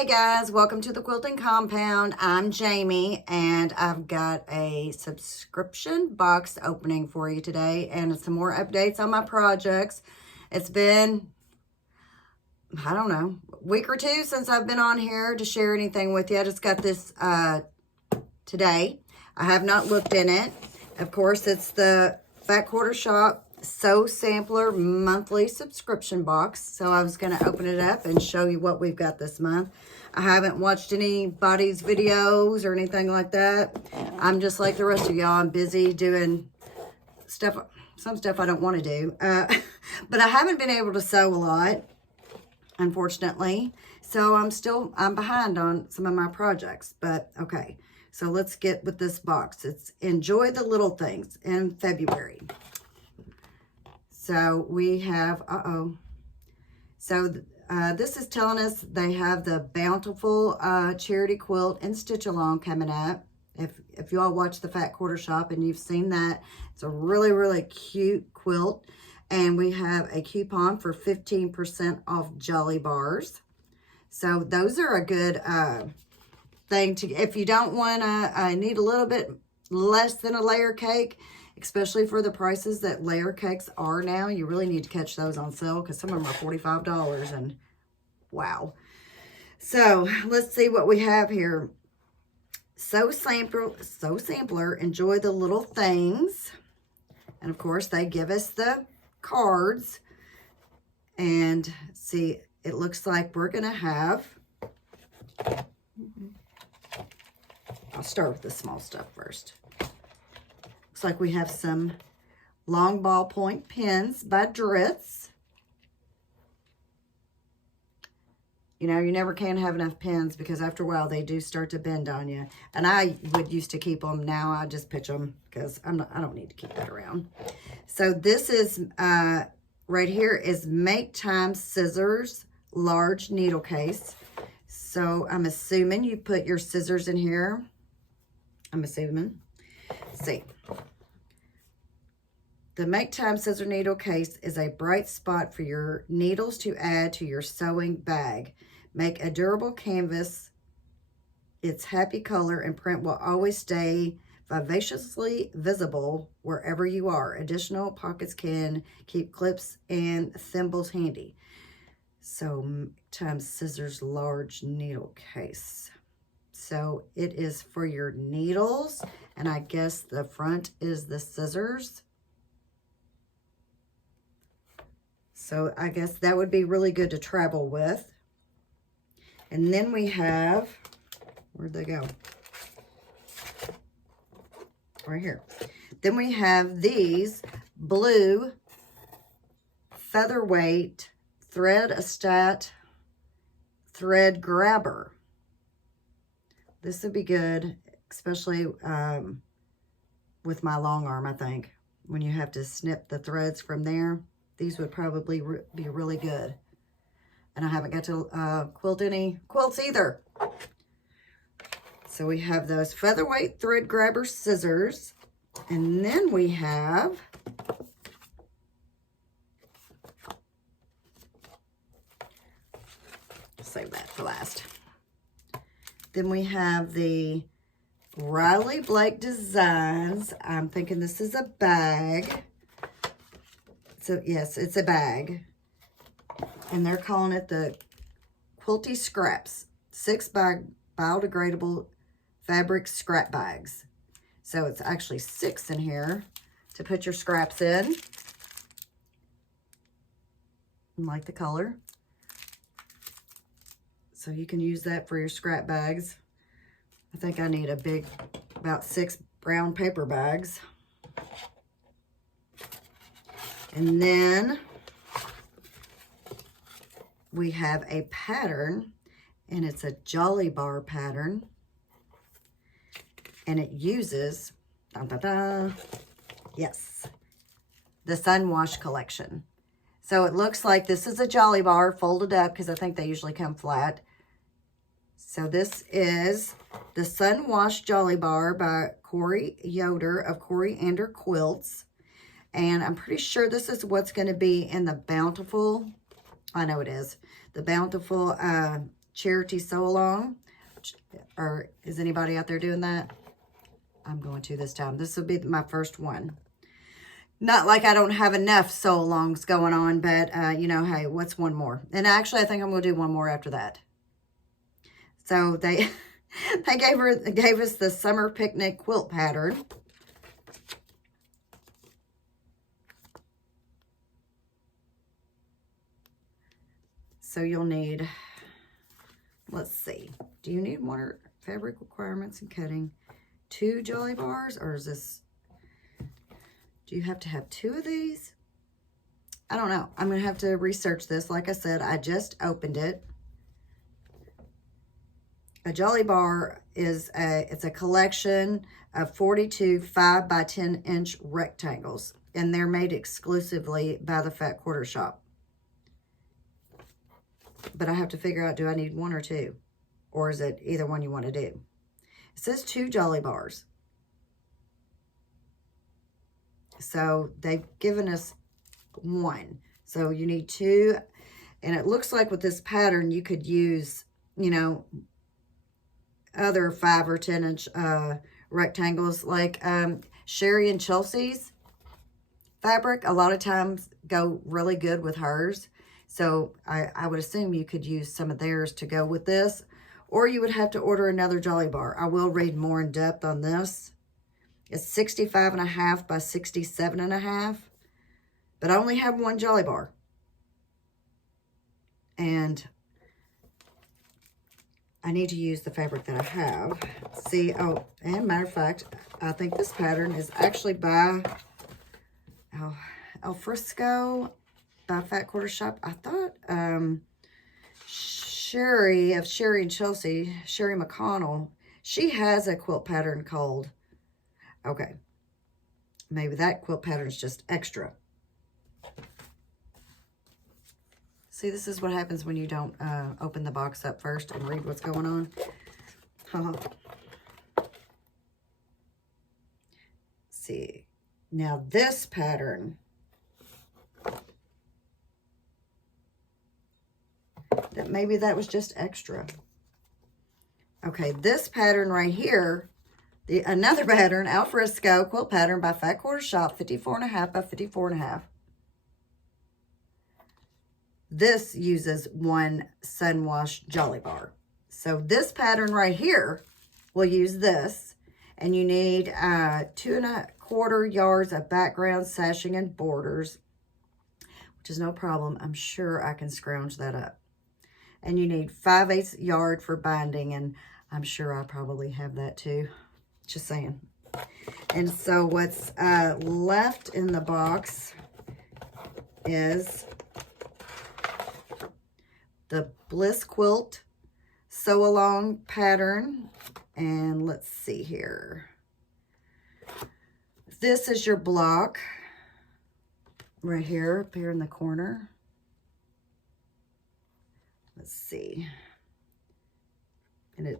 Hey guys, welcome to the Quilting Compound. I'm Jamie and I've got a subscription box opening for you today and some more updates on my projects. It's been, I don't know, a week or two since I've been on here to share anything with you. I just got this today. I have not looked in it. Of course, it's the Fat Quarter Shop Sew Sampler monthly subscription box. So I was going to open it up and show you what we've got this month. I haven't watched anybody's videos or anything like that. I'm just like the rest of y'all. I'm busy doing stuff, some stuff I don't want to do. But I haven't been able to sew a lot, unfortunately. So I'm behind on some of my projects. But okay, so let's get with this box. It's Enjoy the Little Things in February. So we have, this is telling us they have the Bountiful Charity Quilt and Stitch Along coming up. If you all watch the Fat Quarter Shop and you've seen that, it's a really, really cute quilt. And we have a coupon for 15% off Jolly Bars. So those are a good thing to, if you don't want to, need a little bit less than a layer cake, especially for the prices that layer cakes are now. You really need to catch those on sale because some of them are $45 and wow. So let's see what we have here. Sew Sampler, Enjoy the Little Things. And of course they give us the cards. And see, it looks like we're going to have, I'll start with the small stuff first. Looks like we have some long ballpoint pens by Dritz. You know, you never can have enough pens because after a while they do start to bend on you. And I would used to keep them. Now I just pitch them because I don't need to keep that around. So this is right here is Make Time Scissors large needle case. So I'm assuming you put your scissors in here. I'm assuming. Let's see. The Make Time Scissor Needle Case is a bright spot for your needles to add to your sewing bag. Make a durable canvas. Its happy color and print will always stay vivaciously visible wherever you are. Additional pockets can keep clips and thimbles handy. So, Make Time Scissors large needle case. So it is for your needles, and I guess the front is the scissors. So I guess that would be really good to travel with. And then we have, where'd they go? Right here. Then we have these blue featherweight thread thread grabber. This would be good, especially with my long arm, I think. When you have to snip the threads from there, these would probably be really good. And I haven't got to quilt any quilts either. So we have those featherweight thread grabber scissors. And then we have save that for last. Then we have the Riley Blake Designs. I'm thinking this is a bag. So yes, it's a bag. And they're calling it the Quilty Scraps 6-bag biodegradable fabric scrap bags. So it's actually 6 in here to put your scraps in. I like the color. So you can use that for your scrap bags. I think I need about 6 brown paper bags. And then we have a pattern, and it's a Jolly Bar pattern. And it uses, yes, the Sun Wash collection. So it looks like this is a Jolly Bar folded up because I think they usually come flat. So this is the Sun Wash Jolly Bar by Corey Yoder of Coriander Quilts. And I'm pretty sure this is what's going to be in the Bountiful, I know it is, the Bountiful charity sew-along. Or is anybody out there doing that? I'm going to this time. This will be my first one. Not like I don't have enough sew-alongs going on, but, you know, hey, what's one more? And actually, I think I'm going to do one more after that. So they gave us the summer picnic quilt pattern. So you'll need, let's see, do you need more fabric requirements and cutting? 2 Jolly bars, or is this, do you have to have 2 of these? I don't know. I'm going to have to research this. Like I said, I just opened it. A Jolly bar is it's a collection of 42 5 by 10 inch rectangles, and they're made exclusively by the Fat Quarter Shop. But I have to figure out, do I need 1 or 2? Or is it either one you want to do? It says 2 Jolly bars. So they've given us 1. So you need 2. And it looks like with this pattern, you could use, you know, other 5 or 10 inch rectangles, like Sherry and Chelsea's fabric a lot of times go really good with hers. So I would assume you could use some of theirs to go with this, or you would have to order another Jolly bar. I will read more in depth on this. It's 65.5 by 67.5, but I only have 1 Jolly bar. And I need to use the fabric that I have. See, oh, and matter of fact, I think this pattern is actually by Al Frisco by Fat Quarter Shop. I thought Sherry and Chelsea, Sherry McConnell, she has a quilt pattern called, okay, maybe that quilt pattern is just extra. See, this is what happens when you don't open the box up first and read what's going on. See, now this pattern, maybe that was just extra. Okay, this pattern right here, another pattern, Al Frisco quilt pattern by Fat Quarter Shop, 54.5 by 54.5. This uses 1 Sunwash Jolly bar. So this pattern right here will use this. And you need 2¼ yards of background sashing and borders, which is no problem. I'm sure I can scrounge that up. And you need 5/8 yard for binding, and I'm sure I probably have that too. Just saying. And so what's left in the box is the Bliss Quilt Sew Along pattern. And let's see here. This is your block right here, up here in the corner. Let's see. And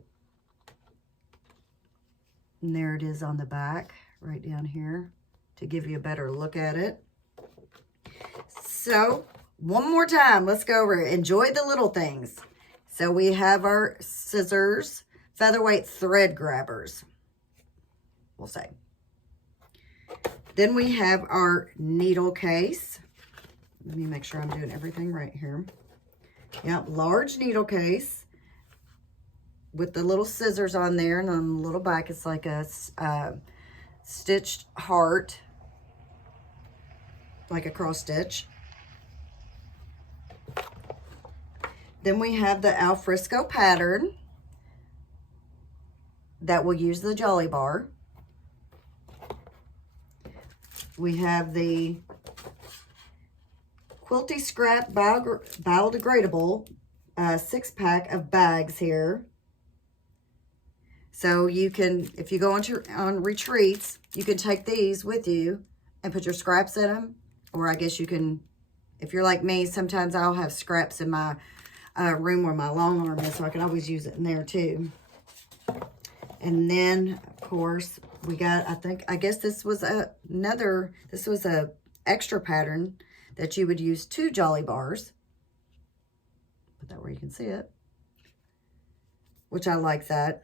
there it is on the back, right down here, to give you a better look at it. So, one more time, let's go over it. Enjoy the little things. So we have our scissors, featherweight thread grabbers, we'll say. Then we have our needle case. Let me make sure I'm doing everything right here. Yep, large needle case with the little scissors on there, and on the little back it's like a stitched heart, like a cross stitch. Then we have the Al Frisco pattern that will use the Jolly bar. We have the Quilty Scrap biodegradable 6-pack of bags here. So you can, if you go on retreats, you can take these with you and put your scraps in them. Or I guess you can, if you're like me, sometimes I'll have scraps in my room where my long arm is, so I can always use it in there too. And then, of course, we got, I guess this was a extra pattern that you would use 2 Jolly bars. Put that where you can see it. which I like that.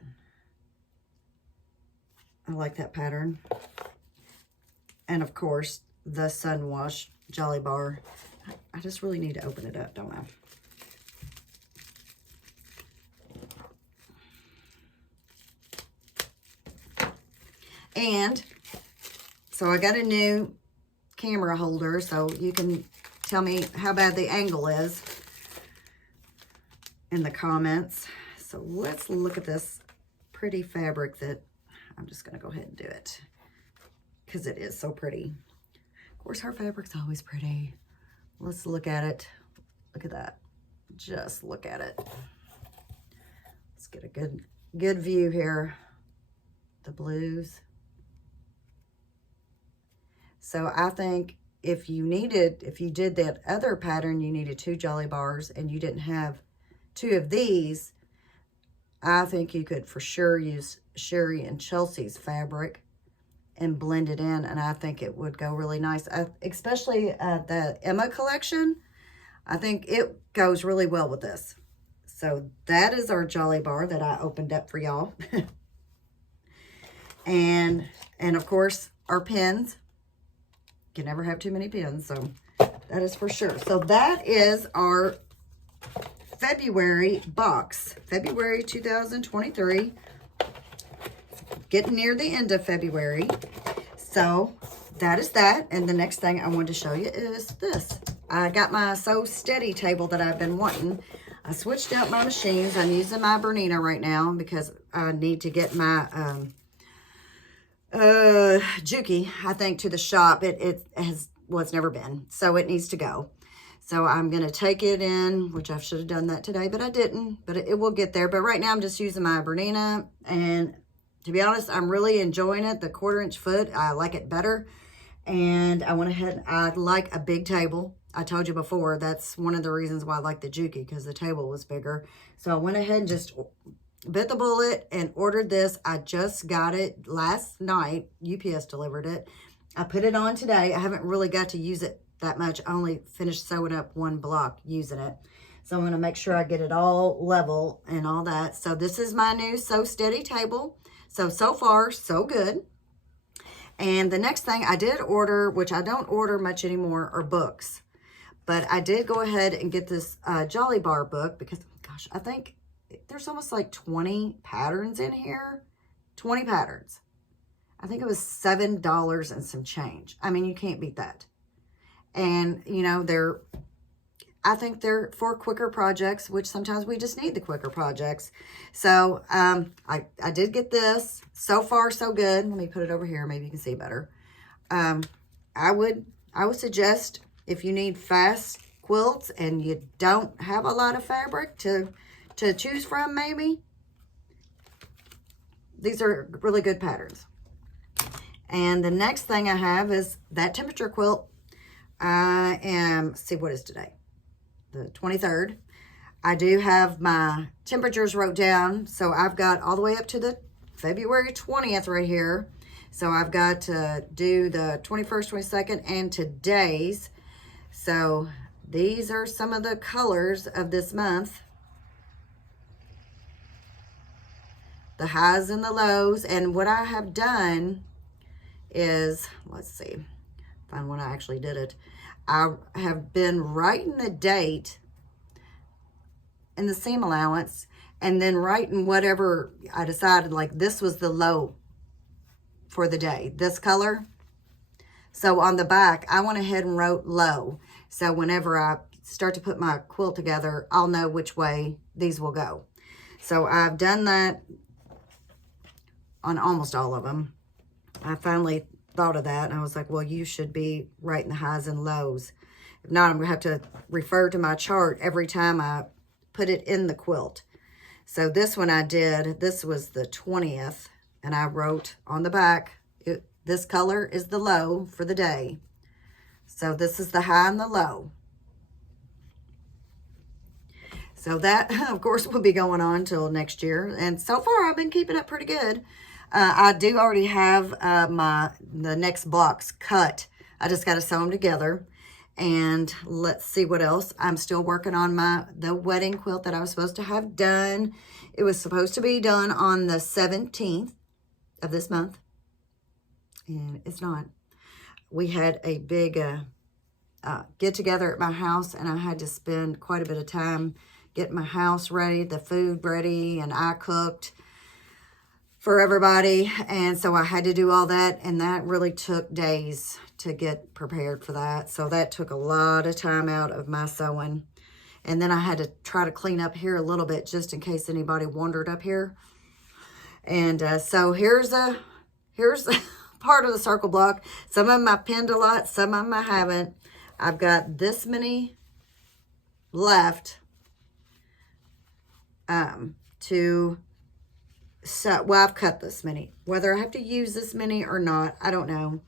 I like that pattern. And of course, the Sun Wash Jolly Bar. I just really need to open it up, don't I? And so I got a new camera holder, so you can tell me how bad the angle is in the comments. So let's look at this pretty fabric that I'm just going to go ahead and do it because it is so pretty. Of course, her fabric's always pretty. Let's look at it. Look at that. Just look at it. Let's get a good view here. The blues. So I think if you did that other pattern, you needed 2 Jolly Bars and you didn't have 2 of these, I think you could for sure use Sherry and Chelsea's fabric and blend it in, and I think it would go really nice. Especially the Emma collection, I think it goes really well with this. So that is our Jolly Bar that I opened up for y'all. and of course, our pins. You can never have too many pins, so that is for sure. So that is our February box, February 2023. Getting near the end of February. So that is that. And the next thing I wanted to show you is this. I got my Sew Steady table that I've been wanting. I switched out my machines. I'm using my Bernina right now because I need to get my Juki, I think, to the shop. It was never been, so it needs to go. So I'm going to take it in, which I should have done that today, but I didn't. But it will get there. But right now I'm just using my Bernina. And to be honest, I'm really enjoying it. The 1/4" foot, I like it better. And I went ahead, I like a big table. I told you before, that's one of the reasons why I like the Juki, because the table was bigger. So I went ahead and just bit the bullet and ordered this. I just got it last night. UPS delivered it. I put it on today. I haven't really got to use it that much. I only finished sewing up 1 block using it. So I'm going to make sure I get it all level and all that. So this is my new Sew Steady table. So far, so good. And the next thing I did order, which I don't order much anymore, are books. But I did go ahead and get this Jolly Bar book because, gosh, I think there's almost like 20 patterns in here. 20 patterns. I think it was $7 and some change. I mean, you can't beat that. And, you know, I think they're for quicker projects, which sometimes we just need the quicker projects. So I did get this. So far, so good. Let me put it over here. Maybe you can see better. I would suggest if you need fast quilts and you don't have a lot of fabric to choose from, maybe. These are really good patterns. And the next thing I have is that temperature quilt. Let's see, what is today? The 23rd. I do have my temperatures wrote down. So I've got all the way up to the February 20th right here. So I've got to do the 21st, 22nd, and today's. So these are some of the colors of this month. The highs and the lows. And what I have done is, let's see, find when I actually did it. I have been writing the date and the seam allowance, and then writing whatever I decided, like this was the low for the day, this color. So on the back, I went ahead and wrote low. So whenever I start to put my quilt together, I'll know which way these will go. So I've done that on almost all of them. I finally thought of that, and I was like, well, you should be writing the highs and lows. If not, I'm gonna have to refer to my chart every time I put it in the quilt. So this one I did, this was the 20th, and I wrote on the back, this color is the low for the day. So this is the high and the low. So that, of course, will be going on till next year. And so far, I've been keeping it pretty good. I do already have the next blocks cut. I just got to sew them together. And let's see what else. I'm still working on the wedding quilt that I was supposed to have done. It was supposed to be done on the 17th of this month, and it's not. We had a big get together at my house, and I had to spend quite a bit of time getting my house ready, the food ready, and I cooked for everybody, and so I had to do all that, and that really took days to get prepared for that. So that took a lot of time out of my sewing. And then I had to try to clean up here a little bit just in case anybody wandered up here. And so here's part of the circle block. Some of them I pinned a lot, some of them I haven't. I've got this many left well, I've cut this many. Whether I have to use this many or not, I don't know.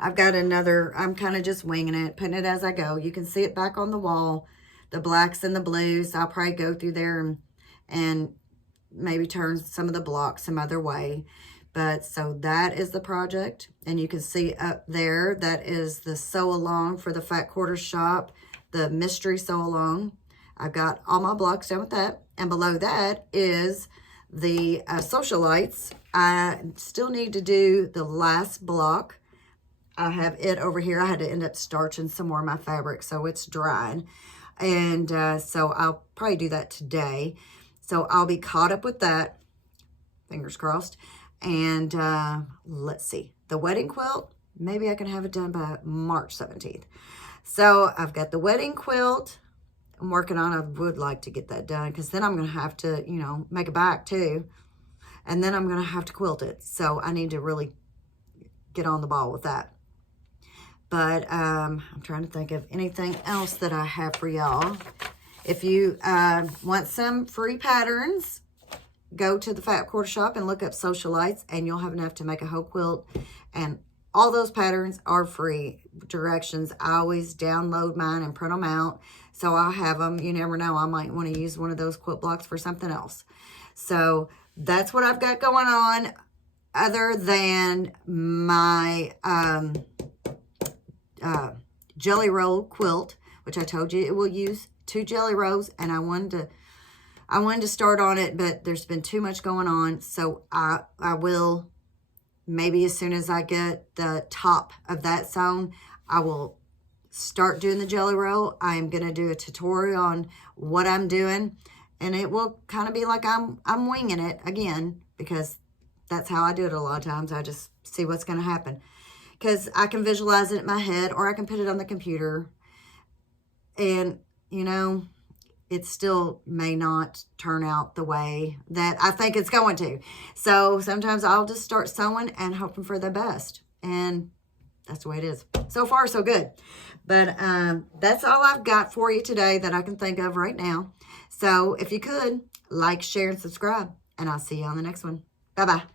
I've got another, I'm kind of just winging it, putting it as I go. You can see it back on the wall, the blacks and the blues. I'll probably go through there and maybe turn some of the blocks some other way. But so that is the project. And you can see up there, that is the sew along for the Fat Quarters shop, the mystery sew along. I've got all my blocks done with that. And below that is the socialites. I still need to do the last block. I have it over here. I had to end up starching some more of my fabric, so it's dried. And so I'll probably do that today. So I'll be caught up with that. Fingers crossed. And let's see. The wedding quilt, maybe I can have it done by March 17th. So I've got the wedding quilt I'm working on. I would like to get that done because then I'm going to have to, you know, make a back too. And then I'm going to have to quilt it. So I need to really get on the ball with that. But I'm trying to think of anything else that I have for y'all. If you want some free patterns, go to the Fat Quarter shop and look up socialites, and you'll have enough to make a whole quilt. And all those patterns are free. Directions, I always download mine and print them out. So I'll have them. You never know, I might want to use one of those quilt blocks for something else. So that's what I've got going on, other than my jelly roll quilt, which I told you it will use 2 jelly rolls, and I wanted to start on it, but there's been too much going on. So I will, maybe as soon as I get the top of that sewn, I will start doing the jelly roll. I'm going to do a tutorial on what I'm doing, and it will kind of be like I'm winging it again, because that's how I do it a lot of times. I just see what's going to happen, because I can visualize it in my head, or I can put it on the computer, and, you know, it still may not turn out the way that I think it's going to. So sometimes I'll just start sewing and hoping for the best. And that's the way it is. So far, so good. But that's all I've got for you today that I can think of right now. So if you could, like, share, and subscribe. And I'll see you on the next one. Bye-bye.